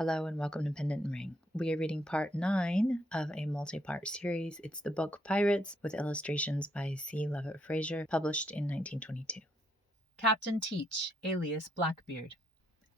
Hello and welcome to Pendant and Ring. We are reading part 9 of a multi-part series. It's the book Pirates with illustrations by Lovat Fraser, published in 1922. Captain Teach, alias Blackbeard.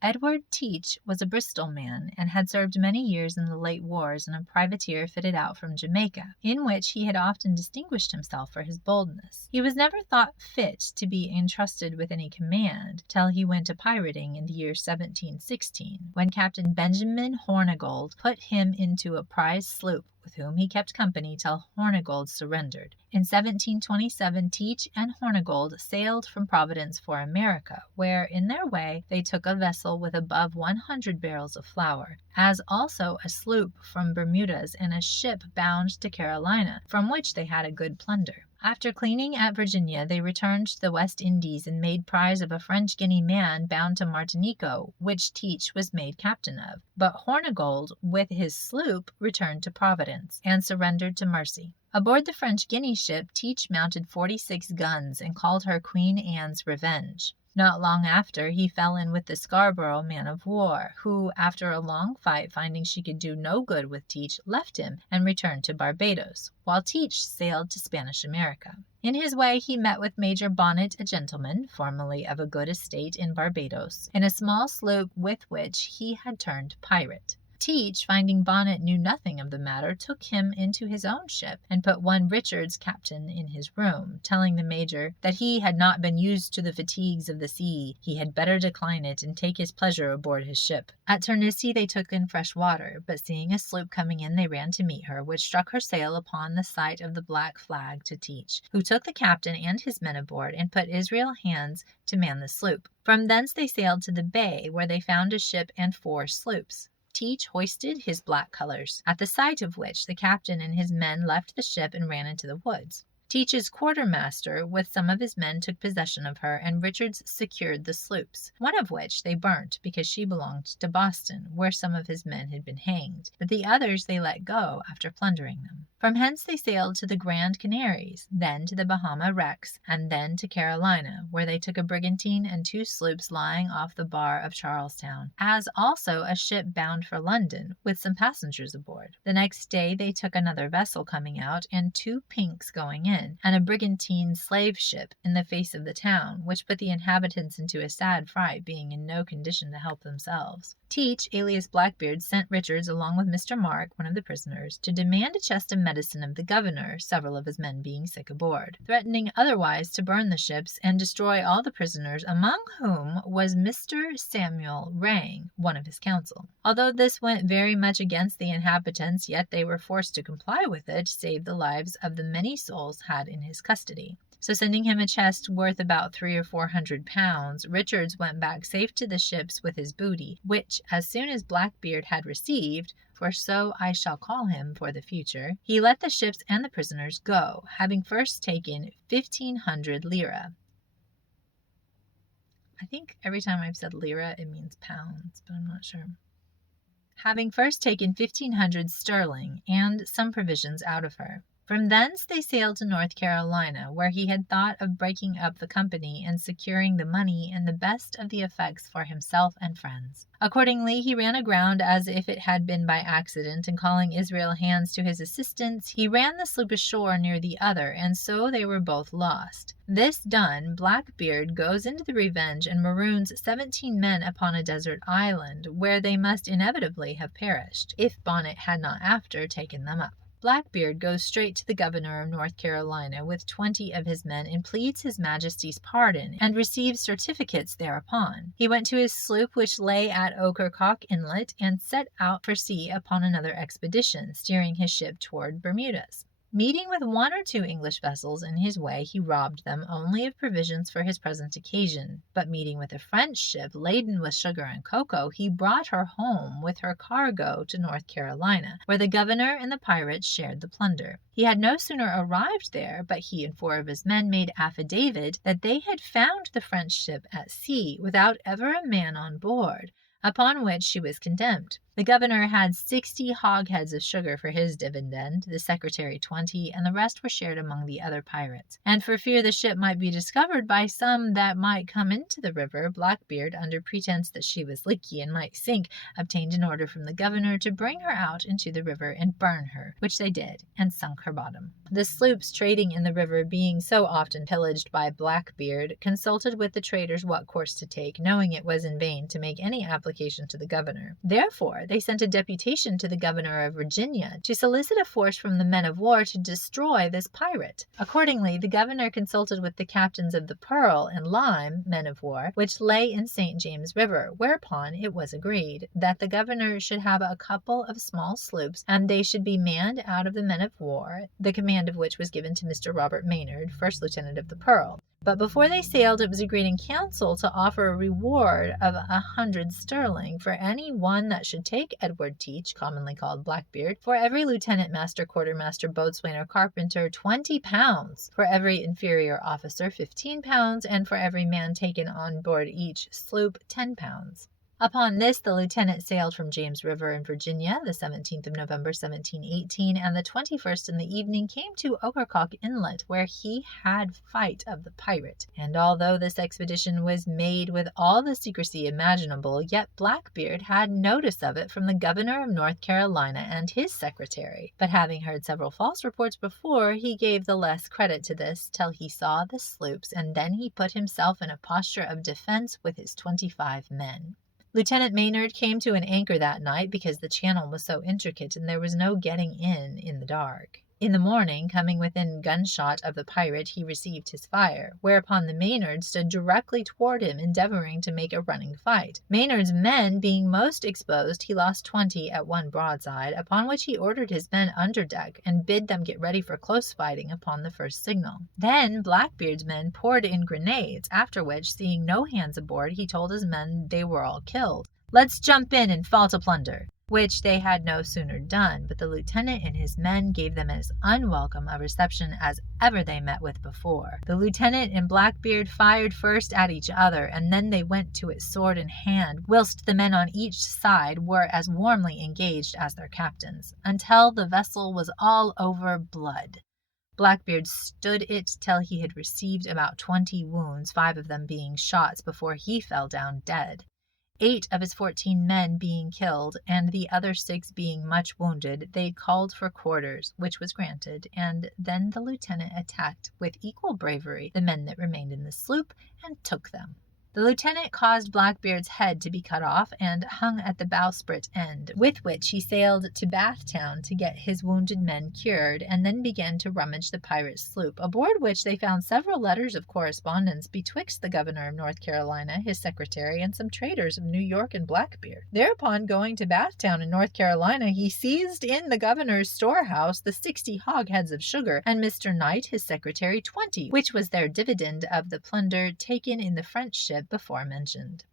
Edward Teach was a Bristol man and had served many years in the late wars in a privateer fitted out from Jamaica, in which he had often distinguished himself for his boldness. He was never thought fit to be entrusted with any command till he went a pirating in the year 1716, when Captain Benjamin Hornigold put him into a prize sloop with whom he kept company till Hornigold surrendered. In 1727, Teach and Hornigold sailed from Providence for America, where, in their way, they took a vessel with above 100 barrels of flour, as also a sloop from Bermudas and a ship bound to Carolina, from which they had a good plunder. After cleaning at Virginia, they returned to the West Indies and made prize of a French Guinea man bound to Martinico, which Teach was made captain of. But Hornigold, with his sloop, returned to Providence, and surrendered to mercy. Aboard the French Guinea ship, Teach mounted 46 guns and called her Queen Anne's Revenge. Not long after, he fell in with the Scarborough man-of-war, who, after a long fight, finding she could do no good with Teach, left him and returned to Barbados, while Teach sailed to Spanish America. In his way, he met with Major Bonnet, a gentleman, formerly of a good estate in Barbados, in a small sloop with which he had turned pirate. Teach, finding Bonnet knew nothing of the matter, took him into his own ship and put one Richards, captain, in his room, telling the major that he had not been used to the fatigues of the sea, he had better decline it and take his pleasure aboard his ship. At Ternissee they took in fresh water, but seeing a sloop coming in they ran to meet her, which struck her sail upon the sight of the black flag to Teach, who took the captain and his men aboard and put Israel hands to man the sloop. From thence they sailed to the bay, where they found a ship and 4 sloops. Teach hoisted his black colors, at the sight of which the captain and his men left the ship and ran into the woods. Teach's quartermaster with some of his men took possession of her, and Richards secured the sloops, one of which they burnt because she belonged to Boston, where some of his men had been hanged, but the others they let go after plundering them. From hence they sailed to the Grand Canaries, then to the Bahama wrecks, and then to Carolina, where they took a brigantine and 2 sloops lying off the bar of Charlestown, as also a ship bound for London, with some passengers aboard. The next day they took another vessel coming out, and 2 pinks going in, and a brigantine slave ship in the face of the town, which put the inhabitants into a sad fright, being in no condition to help themselves. Teach, alias Blackbeard, sent Richards along with Mr. Mark, one of the prisoners, to demand a chest of medicine of the governor, several of his men being sick aboard, threatening otherwise to burn the ships and destroy all the prisoners, among whom was Mr. Samuel Rang, one of his council. Although this went very much against the inhabitants, yet they were forced to comply with it, to save the lives of the many souls had in his custody. So sending him a chest worth about 300 or 400 pounds, Richards went back safe to the ships with his booty, which, as soon as Blackbeard had received, for so I shall call him for the future, he let the ships and the prisoners go, having first taken 1,500 lira. I think every time I've said lira, it means pounds, but I'm not sure. Having first taken 1,500 sterling and some provisions out of her. From thence they sailed to North Carolina, where he had thought of breaking up the company and securing the money and the best of the effects for himself and friends. Accordingly, he ran aground as if it had been by accident, and calling Israel hands to his assistance, he ran the sloop ashore near the other, and so they were both lost. This done, Blackbeard goes into the Revenge and maroons 17 men upon a desert island, where they must inevitably have perished, if Bonnet had not after taken them up. Blackbeard goes straight to the governor of North Carolina with 20 of his men and pleads his majesty's pardon, and receives certificates thereupon. He went to his sloop which lay at Ocracoke Inlet, and set out for sea upon another expedition, steering his ship toward Bermudas. Meeting with 1 or 2 English vessels in his way, he robbed them only of provisions for his present occasion, but meeting with a French ship laden with sugar and cocoa, he brought her home with her cargo to North Carolina, where the governor and the pirates shared the plunder. He had no sooner arrived there, but he and 4 of his men made affidavit that they had found the French ship at sea, without ever a man on board, upon which she was condemned. The governor had 60 hogsheads of sugar for his dividend, the secretary 20, and the rest were shared among the other pirates. And for fear the ship might be discovered by some that might come into the river, Blackbeard, under pretense that she was leaky and might sink, obtained an order from the governor to bring her out into the river and burn her, which they did, and sunk her bottom. The sloops trading in the river being so often pillaged by Blackbeard, consulted with the traders what course to take, knowing it was in vain to make any application to the governor. Therefore, they sent a deputation to the governor of Virginia to solicit a force from the men of war to destroy this pirate. Accordingly, the governor consulted with the captains of the Pearl and Lime men of war, which lay in St. James River, whereupon it was agreed that the governor should have a couple of small sloops, and they should be manned out of the men of war, the command of which was given to Mr. Robert Maynard, first lieutenant of the Pearl. But before they sailed, it was agreed in council to offer a reward of 100 sterling for any one that should take Edward Teach, commonly called Blackbeard, for every lieutenant, master, quartermaster, boatswain, or carpenter, 20 pounds, for every inferior officer, 15 pounds, and for every man taken on board each sloop, 10 pounds. Upon this, the lieutenant sailed from James River in Virginia, the 17th of November, 1718, and the 21st in the evening came to Ocracoke Inlet, where he had fight of the pirate. And although this expedition was made with all the secrecy imaginable, yet Blackbeard had notice of it from the governor of North Carolina and his secretary. But having heard several false reports before, he gave the less credit to this till he saw the sloops, and then he put himself in a posture of defense with his 25 men. Lieutenant Maynard came to an anchor that night because the channel was so intricate and there was no getting in the dark. In the morning, coming within gunshot of the pirate, he received his fire, whereupon the Maynard stood directly toward him, endeavoring to make a running fight. Maynard's men being most exposed, he lost 20 at one broadside, upon which he ordered his men under deck, and bid them get ready for close fighting upon the first signal. Then Blackbeard's men poured in grenades, after which, seeing no hands aboard, he told his men they were all killed. "Let's jump in and fall to plunder," which they had no sooner done, but the lieutenant and his men gave them as unwelcome a reception as ever they met with before. The lieutenant and Blackbeard fired first at each other, and then they went to it sword in hand, whilst the men on each side were as warmly engaged as their captains, until the vessel was all over blood. Blackbeard stood it till he had received about 20 wounds, 5 of them being shots, before he fell down dead. 8 of his 14 men being killed, and the other 6 being much wounded, they called for quarters, which was granted, and then the lieutenant attacked with equal bravery the men that remained in the sloop, and took them. The lieutenant caused Blackbeard's head to be cut off and hung at the bowsprit end, with which he sailed to Bathtown to get his wounded men cured, and then began to rummage the pirate sloop, aboard which they found several letters of correspondence betwixt the governor of North Carolina, his secretary, and some traders of New York and Blackbeard. Thereupon, going to Bathtown in North Carolina, he seized in the governor's storehouse the 60 hogsheads of sugar, and Mr. Knight, his secretary, 20, which was their dividend of the plunder taken in the French ship before mentioned.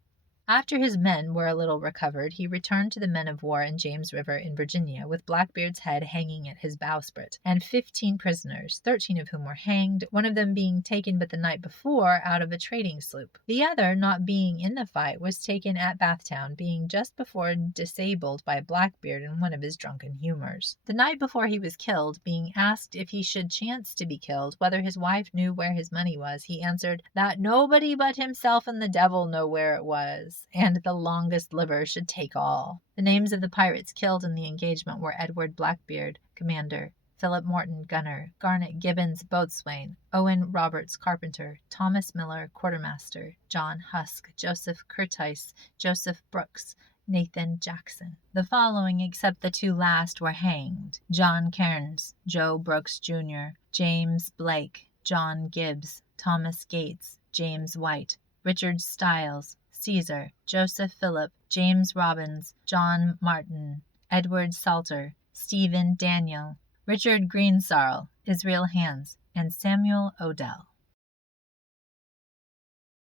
After his men were a little recovered, he returned to the men of war in James River in Virginia, with Blackbeard's head hanging at his bowsprit, and 15 prisoners, 13 of whom were hanged, one of them being taken but the night before out of a trading sloop. The other, not being in the fight, was taken at Bathtown, being just before disabled by Blackbeard in one of his drunken humors. The night before he was killed, being asked if he should chance to be killed, whether his wife knew where his money was, he answered, that nobody but himself and the devil know where it was, and the longest liver should take all. The names of the pirates killed in the engagement were Edward Blackbeard, commander; Philip Morton, gunner; Garnet Gibbons, boatswain; Owen Roberts, carpenter; Thomas Miller, quartermaster; John Husk, Joseph Curtice, Joseph Brooks, Nathan Jackson. The following, except the 2 last, were hanged: John Cairns, Joe Brooks, Jr., James Blake, John Gibbs, Thomas Gates, James White, Richard Stiles, Caesar, Joseph Phillip, James Robbins, John Martin, Edward Salter, Stephen Daniel, Richard Greensarl, Israel Hans, and Samuel Odell.